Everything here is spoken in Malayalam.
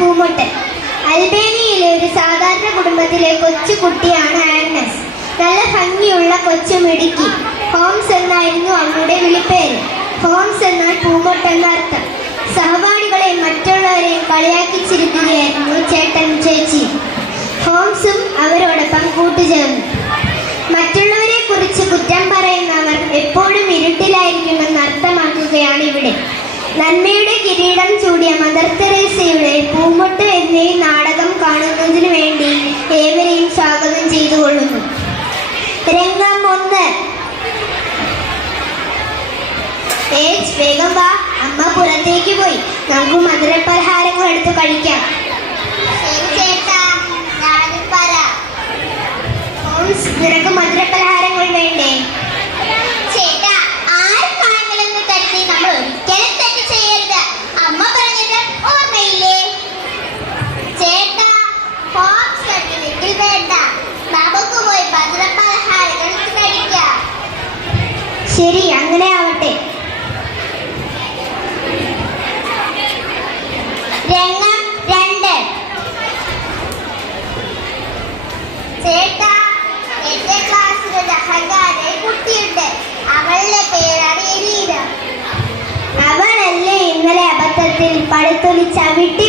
പൂമൊട്ട്. അൽബേനിയയിലെ ഒരു സാധാരണ കുടുംബത്തിലെ കൊച്ചുകുട്ടിയാണ് ആഗ്നസ്. നല്ല ഭംഗിയുള്ള കൊച്ചുമിടുക്കി. ഹോംസ് എന്നായിരുന്നു അവളുടെ വിളിപ്പേര്. ഹോംസ് എന്നാൽ പൂമൊട്ടെന്നർത്ഥം. സഹപാഠികളെയും മറ്റുള്ളവരെയും കളിയാക്കി ചിരിക്കുകയായിരുന്നു ചേട്ടനും ചേച്ചിയും. ഹോംസും അവരോടൊപ്പം കൂട്ടുചേർന്നു. മറ്റുള്ളവരെ കുറിച്ച് കുറ്റം പറയുന്നവർ എപ്പോഴും ഇരുട്ടിലായിരിക്കുമെന്ന് അർത്ഥമാക്കുകയാണ് ഇവിടെ. നന്മയുടെ കിരീടം ചൂടിയ മദർ തെരേസയുടെ പൂമൊട്ട് എന്നീ നാടകം കാണുന്നതിനു വേണ്ടി ഏവരെയും സ്വാഗതം ചെയ്തുകൊള്ളുന്നു. രംഗം 1. വേഗം വാ, അമ്മ പുറത്തേക്ക് പോയി. നമുക്ക് മധുരപലഹാരങ്ങൾ എടുത്ത് കഴിക്കാം. നിനക്ക് മധുരപലഹാരങ്ങൾ വേണ്ടേ? ചേട്ടാ, ആർക്കാണെങ്കിലും കരുതി നമ്മൾ ഒരിക്കലും തെറ്റ് ചെയ്യരുത്. അമ്മ പറഞ്ഞത് ഓർമ്മയില്ലേ? ചേട്ടാ, ഹോംസ് കണ്ടില്ലെങ്കിൽ വേണ്ട, നമുക്ക് പോയി മധുരപലഹാരങ്ങൾ കഴിക്കാം. ശരി, അങ്ങനെ ആവട്ടെ. രംഗം 2. ചേട്ടാ, എന്റെ ക്ലാസ്സിലൊരു അഹങ്കാരി കുട്ടിയുണ്ട്. അവളുടെ പേരാണ് എലീന. അവളല്ലേ ഇന്നലെ അബദ്ധത്തിൽ പടുത്തൊലി ചവിട്ടി